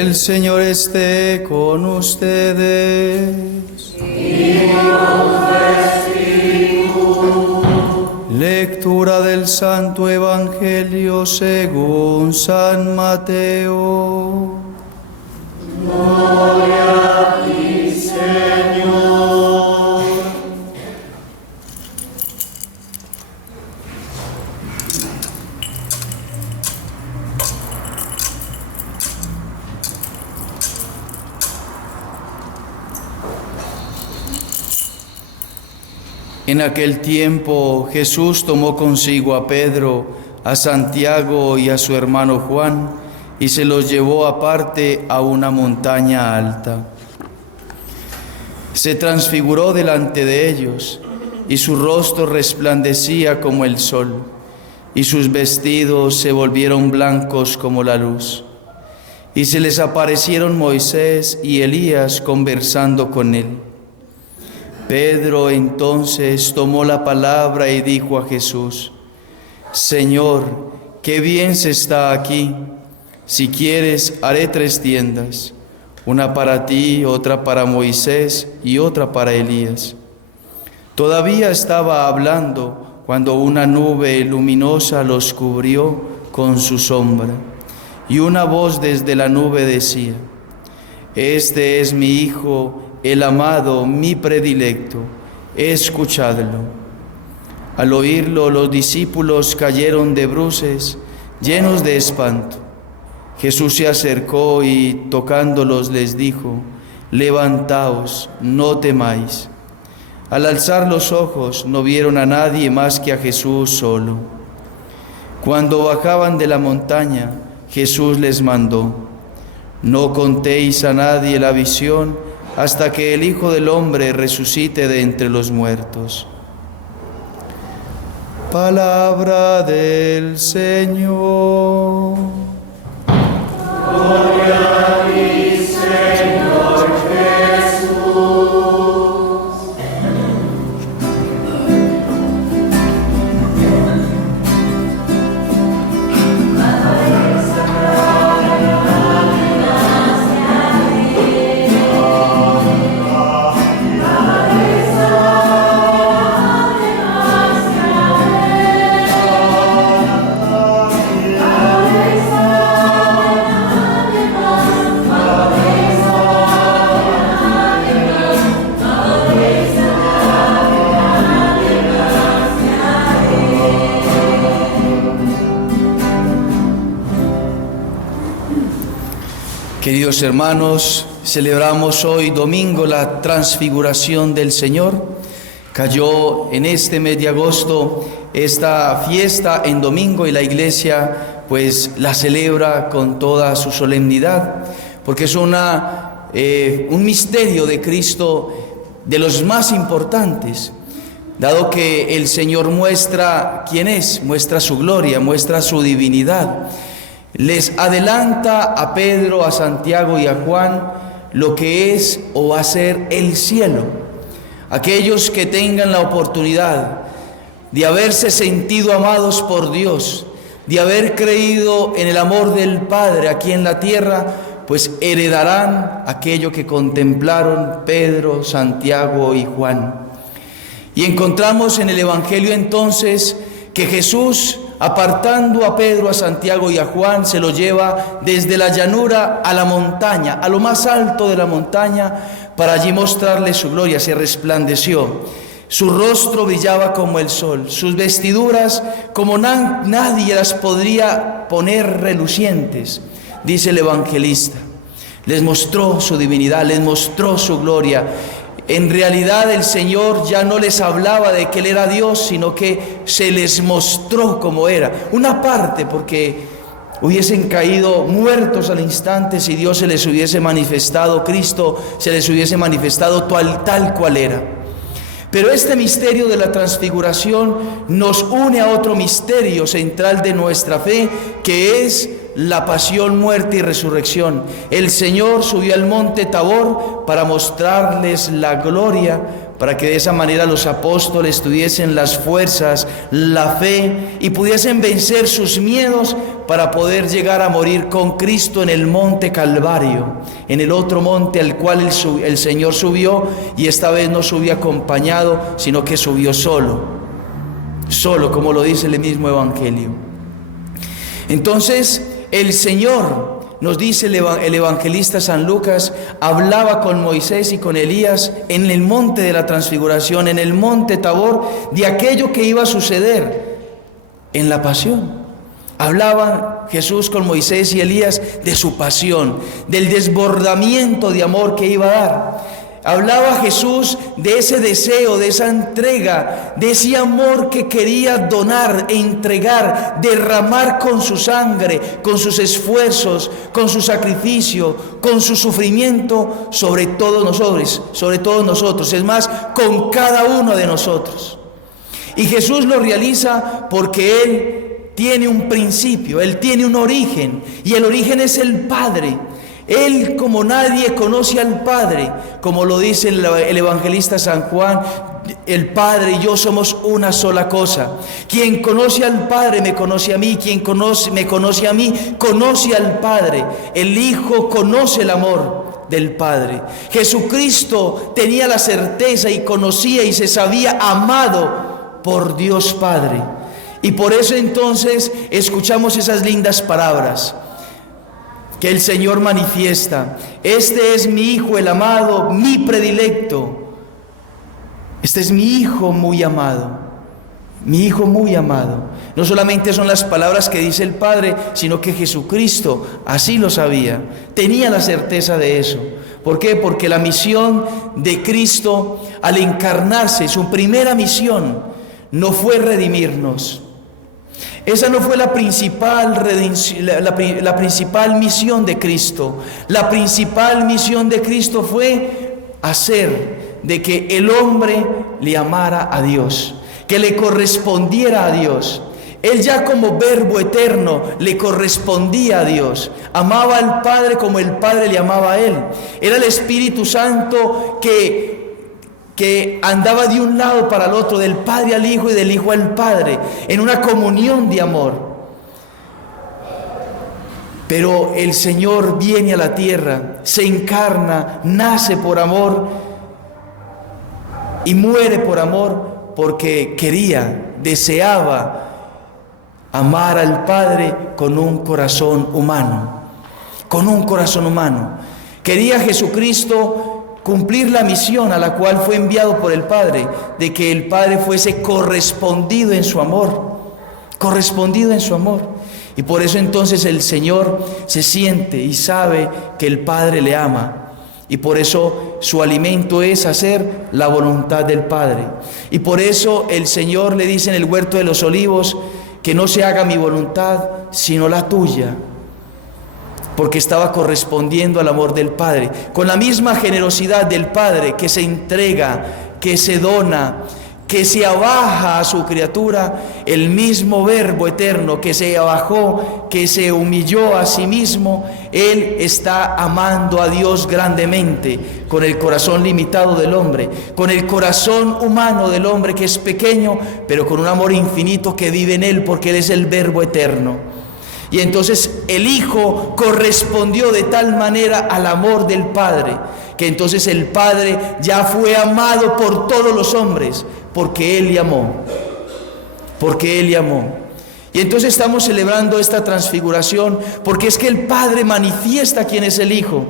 El Señor esté con ustedes. Y con tu espíritu. Lectura del Santo Evangelio según San Mateo. Gloria a ti, Señor. En aquel tiempo Jesús tomó consigo a Pedro, a Santiago y a su hermano Juan, y se los llevó aparte a una montaña alta. Se transfiguró delante de ellos, y su rostro resplandecía como el sol, y sus vestidos se volvieron blancos como la luz. Y se les aparecieron Moisés y Elías conversando con él. Pedro entonces tomó la palabra y dijo a Jesús: Señor, qué bien se está aquí. Si quieres, haré 3 tiendas, una para ti, otra para Moisés y otra para Elías. Todavía estaba hablando cuando una nube luminosa los cubrió con su sombra, y una voz desde la nube decía: Este es mi Hijo, el amado, mi predilecto, escuchadlo. Al oírlo, los discípulos cayeron de bruces, llenos de espanto. Jesús se acercó y, tocándolos, les dijo: Levantaos, no temáis. Al alzar los ojos, no vieron a nadie más que a Jesús solo. Cuando bajaban de la montaña, Jesús les mandó: No contéis a nadie la visión hasta que el Hijo del Hombre resucite de entre los muertos. Palabra del Señor. Gloria a ti, Señor Jesús. Queridos hermanos, celebramos hoy domingo la transfiguración del Señor. Cayó en este mes de agosto esta fiesta en domingo y la Iglesia pues la celebra con toda su solemnidad, porque es un misterio de Cristo de los más importantes, dado que el Señor muestra quién es, muestra su gloria, muestra su divinidad. Les adelanta a Pedro, a Santiago y a Juan lo que es o va a ser el cielo. Aquellos que tengan la oportunidad de haberse sentido amados por Dios, de haber creído en el amor del Padre aquí en la tierra, pues heredarán aquello que contemplaron Pedro, Santiago y Juan. Y encontramos en el Evangelio entonces que Jesús, apartando a Pedro, a Santiago y a Juan, se lo lleva desde la llanura a la montaña, a lo más alto de la montaña, para allí mostrarle su gloria. Se resplandeció, su rostro brillaba como el sol, sus vestiduras como nadie las podría poner relucientes, dice el evangelista. Les mostró su divinidad, les mostró su gloria. En realidad el Señor ya no les hablaba de que Él era Dios, sino que se les mostró como era. Una parte, porque hubiesen caído muertos al instante si Dios se les hubiese manifestado, Cristo se les hubiese manifestado tal cual era. Pero este misterio de la transfiguración nos une a otro misterio central de nuestra fe, que es la pasión, muerte y resurrección. El Señor subió al monte Tabor para mostrarles la gloria, para que de esa manera los apóstoles tuviesen las fuerzas, la fe y pudiesen vencer sus miedos para poder llegar a morir con Cristo en el monte Calvario, en el otro monte al cual el Señor subió, y esta vez no subió acompañado, sino que subió solo, como lo dice el mismo Evangelio. Entonces el Señor, nos dice el evangelista San Lucas, hablaba con Moisés y con Elías en el monte de la transfiguración, en el monte Tabor, de aquello que iba a suceder en la pasión. Hablaba Jesús con Moisés y Elías de su pasión, del desbordamiento de amor que iba a dar. Hablaba Jesús de ese deseo, de esa entrega, de ese amor que quería donar, entregar, derramar con su sangre, con sus esfuerzos, con su sacrificio, con su sufrimiento sobre todos nosotros, es más, con cada uno de nosotros. Y Jesús lo realiza porque Él tiene un principio, Él tiene un origen, y el origen es el Padre. Él, como nadie, conoce al Padre, como lo dice el evangelista San Juan: el Padre y yo somos una sola cosa. Quien conoce al Padre me conoce a mí, quien me conoce a mí conoce al Padre. El Hijo conoce el amor del Padre. Jesucristo tenía la certeza y conocía y se sabía amado por Dios Padre. Y por eso entonces escuchamos esas lindas palabras que el Señor manifiesta: este es mi Hijo el amado, mi predilecto. Este es mi Hijo muy amado, mi Hijo muy amado. No solamente son las palabras que dice el Padre, sino que Jesucristo así lo sabía, tenía la certeza de eso. ¿Por qué? Porque la misión de Cristo al encarnarse, su primera misión, no fue redimirnos. Esa no fue la principal misión de Cristo. La principal misión de Cristo fue hacer de que el hombre le amara a Dios, que le correspondiera a Dios. Él ya como Verbo eterno le correspondía a Dios, amaba al Padre como el Padre le amaba a Él. Era el Espíritu Santo que andaba de un lado para el otro, del Padre al Hijo y del Hijo al Padre, en una comunión de amor. Pero el Señor viene a la tierra, se encarna, nace por amor y muere por amor, porque deseaba amar al Padre con un corazón humano, Quería Jesucristo cumplir la misión a la cual fue enviado por el Padre, de que el Padre fuese correspondido en su amor. Y por eso entonces el Señor se siente y sabe que el Padre le ama, y por eso su alimento es hacer la voluntad del Padre. Y por eso el Señor le dice en el huerto de los olivos: que no se haga mi voluntad sino la tuya, porque estaba correspondiendo al amor del Padre, con la misma generosidad del Padre que se entrega, que se dona, que se abaja a su criatura. El mismo Verbo eterno que se abajó, que se humilló a sí mismo, Él está amando a Dios grandemente, con el corazón limitado del hombre, con el corazón humano del hombre que es pequeño, pero con un amor infinito que vive en Él, porque Él es el Verbo eterno. Y entonces el Hijo correspondió de tal manera al amor del Padre, que entonces el Padre ya fue amado por todos los hombres, porque Él le amó. Y entonces estamos celebrando esta transfiguración, porque es que el Padre manifiesta quién es el Hijo,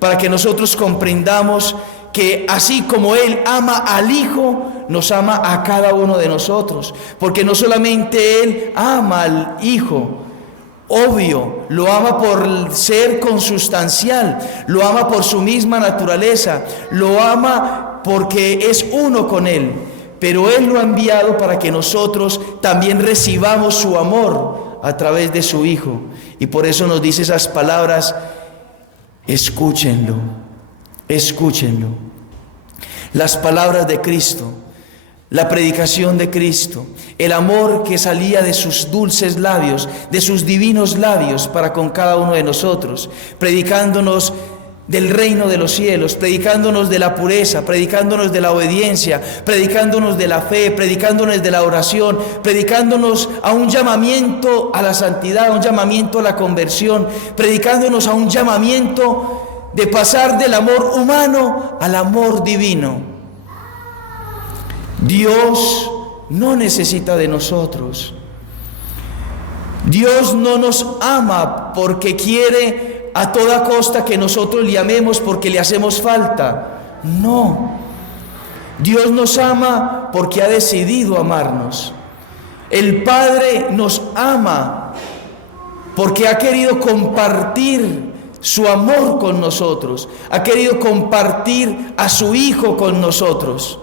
para que nosotros comprendamos que así como Él ama al Hijo, nos ama a cada uno de nosotros, porque no solamente Él ama al Hijo, obvio, lo ama por ser consustancial, lo ama por su misma naturaleza, lo ama porque es uno con Él, pero Él lo ha enviado para que nosotros también recibamos su amor a través de su Hijo. Y por eso nos dice esas palabras: escúchenlo. Las palabras de Cristo, la predicación de Cristo, el amor que salía de sus dulces labios, de sus divinos labios para con cada uno de nosotros, predicándonos del reino de los cielos, predicándonos de la pureza, predicándonos de la obediencia, predicándonos de la fe, predicándonos de la oración, predicándonos a un llamamiento a la santidad, a un llamamiento a la conversión, predicándonos a un llamamiento de pasar del amor humano al amor divino. Dios no necesita de nosotros. Dios no nos ama porque quiere a toda costa que nosotros le amemos porque le hacemos falta. No. Dios nos ama porque ha decidido amarnos. El Padre nos ama porque ha querido compartir su amor con nosotros. Ha querido compartir a su Hijo con nosotros.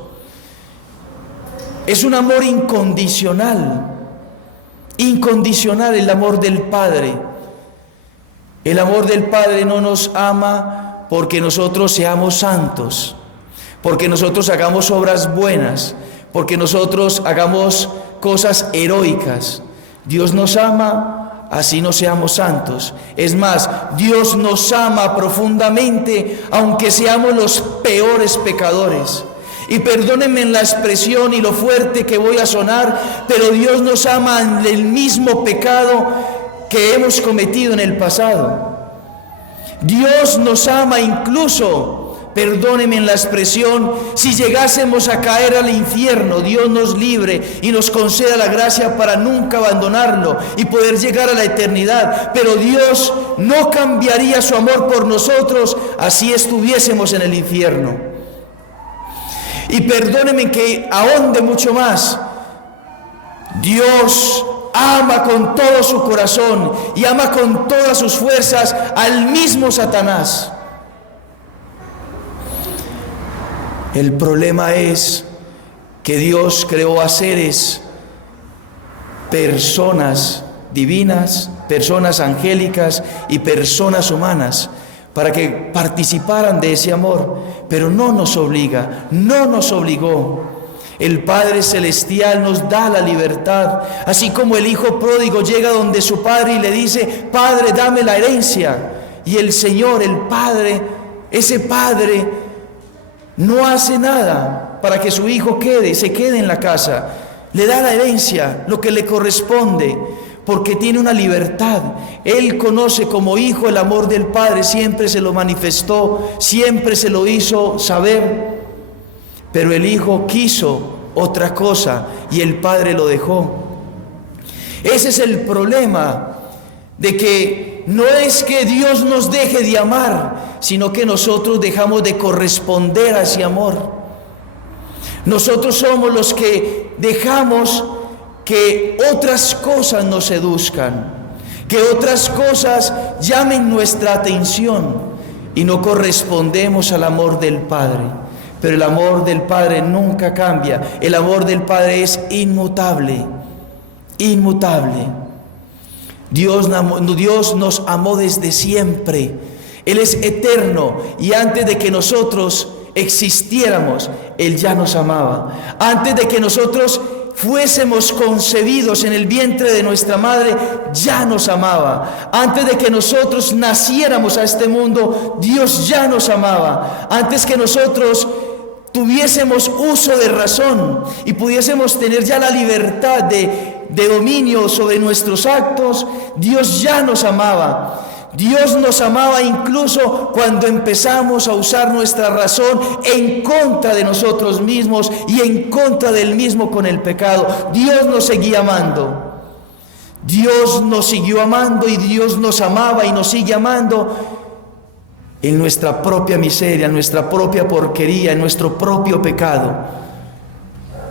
Es un amor incondicional. Incondicional el amor del Padre. El amor del Padre no nos ama porque nosotros seamos santos, porque nosotros hagamos obras buenas, porque nosotros hagamos cosas heroicas. Dios nos ama así no seamos santos. Es más, Dios nos ama profundamente aunque seamos los peores pecadores. Y perdónenme en la expresión y lo fuerte que voy a sonar, pero Dios nos ama en el mismo pecado que hemos cometido en el pasado. Dios nos ama incluso, perdónenme en la expresión, si llegásemos a caer al infierno, Dios nos libre y nos conceda la gracia para nunca abandonarlo y poder llegar a la eternidad. Pero Dios no cambiaría su amor por nosotros así estuviésemos en el infierno. Y perdónenme que ahonde mucho más. Dios ama con todo su corazón y ama con todas sus fuerzas al mismo Satanás. El problema es que Dios creó a seres, personas divinas, personas angélicas y personas humanas para que participaran de ese amor, pero no nos obliga, no nos obligó. El Padre Celestial nos da la libertad, así como el Hijo pródigo llega donde su Padre y le dice: Padre, dame la herencia. Y el Señor, el Padre, ese Padre no hace nada para que su Hijo se quede en la casa. Le da la herencia, lo que le corresponde, porque tiene una libertad. Él conoce como hijo el amor del Padre, siempre se lo manifestó, siempre se lo hizo saber. Pero el Hijo quiso otra cosa y el Padre lo dejó. Ese es el problema, de que no es que Dios nos deje de amar, sino que nosotros dejamos de corresponder a ese amor. Nosotros somos los que dejamos que otras cosas nos seduzcan, que otras cosas llamen nuestra atención y no correspondemos al amor del Padre. Pero el amor del Padre nunca cambia. El amor del Padre es inmutable, inmutable. Dios nos amó desde siempre. Él es eterno y antes de que nosotros existiéramos, Él ya nos amaba. Antes de que nosotros fuésemos concebidos en el vientre de nuestra madre, ya nos amaba. Antes de que nosotros naciéramos a este mundo, Dios ya nos amaba. Antes que nosotros tuviésemos uso de razón y pudiésemos tener ya la libertad de dominio sobre nuestros actos, Dios ya nos amaba. Dios nos amaba incluso cuando empezamos a usar nuestra razón en contra de nosotros mismos y en contra del mismo con el pecado. Dios nos seguía amando. Dios nos siguió amando y Dios nos amaba y nos sigue amando en nuestra propia miseria, en nuestra propia porquería, en nuestro propio pecado.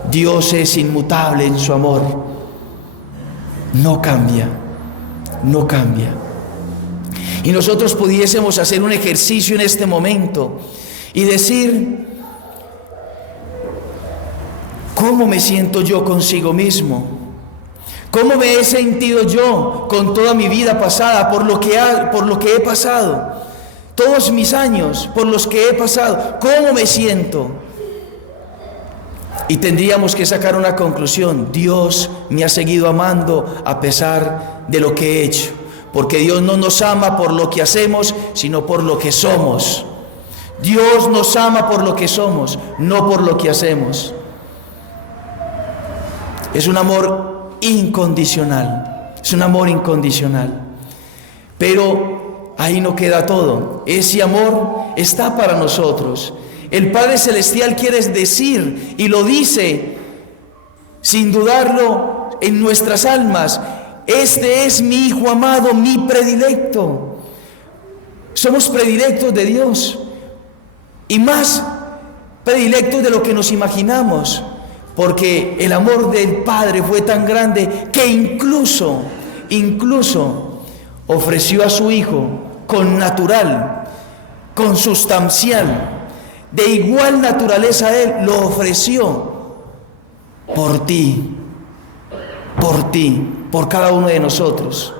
Dios es inmutable en su amor. No cambia, no cambia. Y nosotros pudiésemos hacer un ejercicio en este momento y decir: ¿cómo me siento yo consigo mismo? ¿Cómo me he sentido yo con toda mi vida pasada, por lo que he pasado? Todos mis años por los que he pasado, ¿cómo me siento? Y tendríamos que sacar una conclusión: Dios me ha seguido amando a pesar de lo que he hecho, porque Dios no nos ama por lo que hacemos, sino por lo que somos. Dios nos ama por lo que somos, no por lo que hacemos. Es un amor incondicional, es un amor incondicional. Pero ahí no queda todo, ese amor está para nosotros. El Padre Celestial quiere decir, y lo dice sin dudarlo en nuestras almas: este es mi Hijo amado, mi predilecto. Somos predilectos de Dios, y más predilectos de lo que nos imaginamos, porque el amor del Padre fue tan grande que incluso ofreció a su Hijo con natural, consubstancial, de igual naturaleza a Él, lo ofreció por ti, por cada uno de nosotros.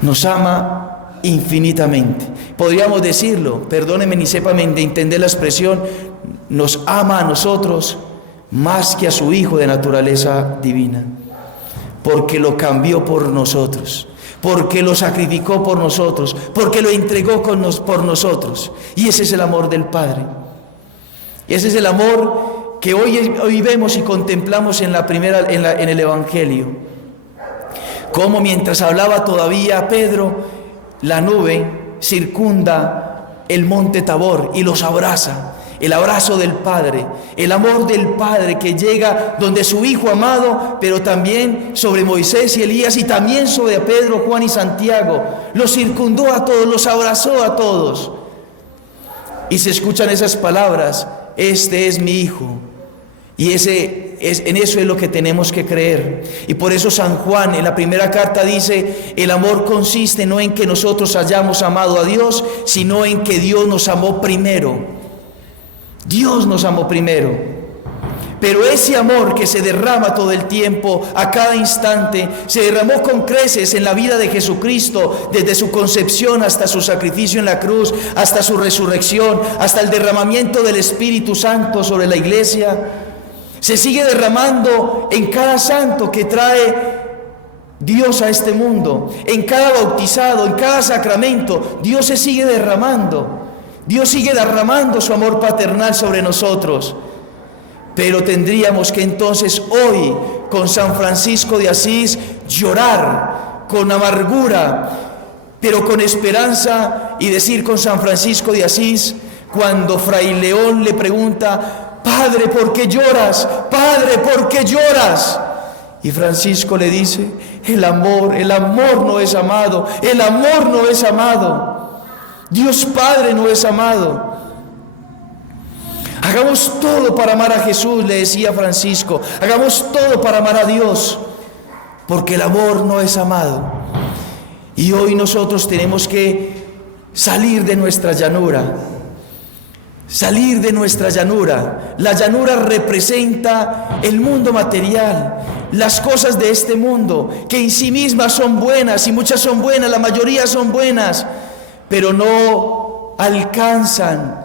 Nos ama infinitamente. Podríamos decirlo, perdónenme ni sépanme de entender la expresión, nos ama a nosotros más que a su Hijo de naturaleza divina, porque lo cambió por nosotros, porque lo sacrificó por nosotros, porque lo entregó por nosotros. Y ese es el amor del Padre. Y ese es el amor que hoy vemos y contemplamos en el Evangelio. Como mientras hablaba todavía Pedro, la nube circunda el monte Tabor y los abraza. El abrazo del Padre, el amor del Padre que llega donde su Hijo amado, pero también sobre Moisés y Elías, y también sobre Pedro, Juan y Santiago. Los circundó a todos, los abrazó a todos. Y se escuchan esas palabras: este es mi Hijo. Y en eso es lo que tenemos que creer. Y por eso San Juan en la primera carta dice: el amor consiste no en que nosotros hayamos amado a Dios, sino en que Dios nos amó primero. Dios nos amó primero. Pero ese amor que se derrama todo el tiempo, a cada instante, se derramó con creces en la vida de Jesucristo, desde su concepción hasta su sacrificio en la cruz, hasta su resurrección, hasta el derramamiento del Espíritu Santo sobre la iglesia. Se sigue derramando en cada santo que trae Dios a este mundo, en cada bautizado, en cada sacramento. Dios se sigue derramando. Dios sigue derramando su amor paternal sobre nosotros. Pero tendríamos que entonces hoy, con San Francisco de Asís, llorar con amargura, pero con esperanza, y decir con San Francisco de Asís, cuando Fray León le pregunta: Padre, ¿por qué lloras? Padre, ¿por qué lloras? Y Francisco le dice: el amor no es amado, el amor no es amado. Dios Padre no es amado. Hagamos todo para amar a Jesús, le decía Francisco. Hagamos todo para amar a Dios, porque el amor no es amado. Y hoy nosotros tenemos que salir de nuestra llanura. Salir de nuestra llanura. La llanura representa el mundo material, las cosas de este mundo, que en sí mismas son buenas, y muchas son buenas, la mayoría son buenas, pero no alcanzan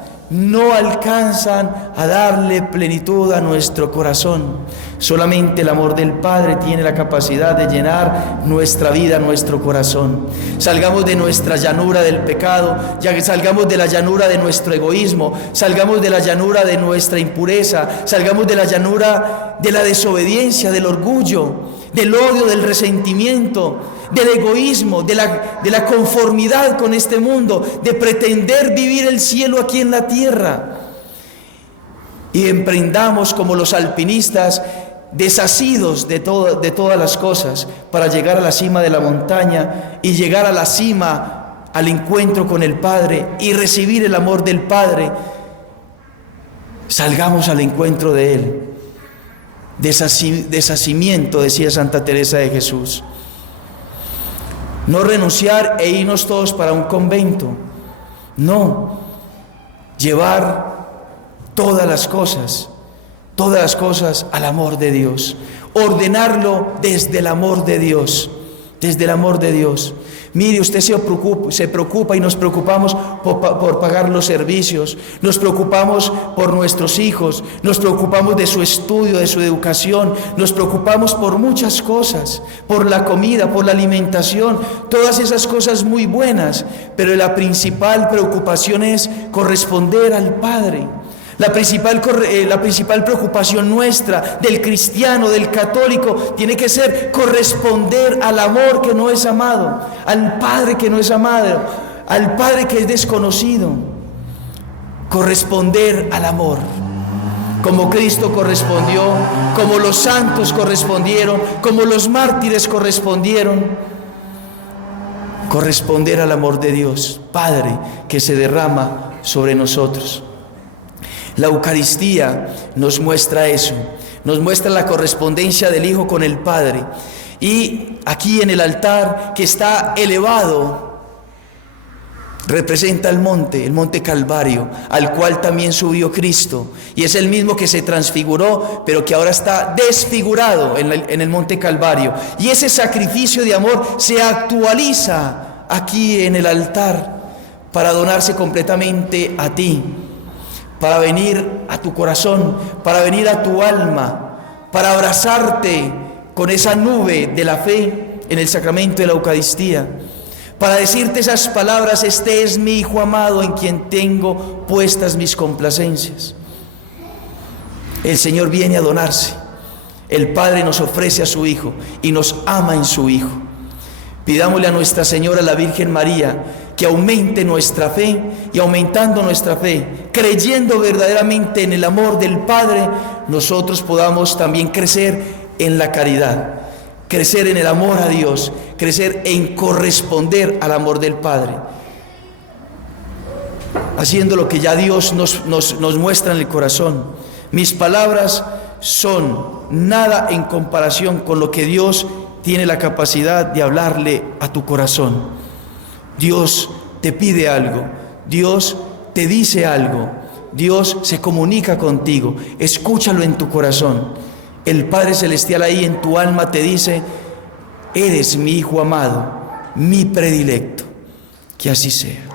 a darle plenitud a nuestro corazón. Solamente el amor del Padre tiene la capacidad de llenar nuestra vida, nuestro corazón. Salgamos de nuestra llanura del pecado, ya que salgamos de la llanura de nuestro egoísmo, salgamos de la llanura de nuestra impureza, salgamos de la llanura de la desobediencia, del orgullo, del odio, del resentimiento, del egoísmo, de la conformidad con este mundo, de pretender vivir el cielo aquí en la tierra. Y emprendamos como los alpinistas, desasidos de todas las cosas, para llegar a la cima de la montaña y llegar a la cima, al encuentro con el Padre, y recibir el amor del Padre. Salgamos al encuentro de Él. Deshacimiento, decía Santa Teresa de Jesús. No renunciar e irnos todos para un convento. No, llevar todas las cosas al amor de Dios. Ordenarlo desde el amor de Dios. desde el amor de Dios. Mire, usted se preocupa y nos preocupamos por pagar los servicios, nos preocupamos por nuestros hijos, nos preocupamos de su estudio, de su educación, nos preocupamos por muchas cosas, por la comida, por la alimentación, todas esas cosas muy buenas, pero la principal preocupación es corresponder al Padre. La principal preocupación nuestra, del cristiano, del católico, tiene que ser corresponder al amor que no es amado, al Padre que no es amado, al Padre que es desconocido. Corresponder al amor, como Cristo correspondió, como los santos correspondieron, como los mártires correspondieron. Corresponder al amor de Dios, Padre, que se derrama sobre nosotros. La Eucaristía nos muestra eso, nos muestra la correspondencia del Hijo con el Padre. Y aquí en el altar que está elevado, representa el monte Calvario, al cual también subió Cristo. Y es el mismo que se transfiguró, pero que ahora está desfigurado en el monte Calvario. Y ese sacrificio de amor se actualiza aquí en el altar para donarse completamente a ti, para venir a tu corazón, para venir a tu alma, para abrazarte con esa nube de la fe en el sacramento de la Eucaristía, para decirte esas palabras: este es mi Hijo amado en quien tengo puestas mis complacencias. El Señor viene a donarse, el Padre nos ofrece a su Hijo y nos ama en su Hijo. Pidámosle a Nuestra Señora, la Virgen María, que aumente nuestra fe, y aumentando nuestra fe, creyendo verdaderamente en el amor del Padre, nosotros podamos también crecer en la caridad, crecer en el amor a Dios, crecer en corresponder al amor del Padre, haciendo lo que ya Dios nos muestra en el corazón. Mis palabras son nada en comparación con lo que Dios tiene la capacidad de hablarle a tu corazón. Dios te pide algo, Dios te dice algo, Dios se comunica contigo. Escúchalo en tu corazón. El Padre Celestial ahí en tu alma te dice: eres mi Hijo amado, mi predilecto. Que así sea.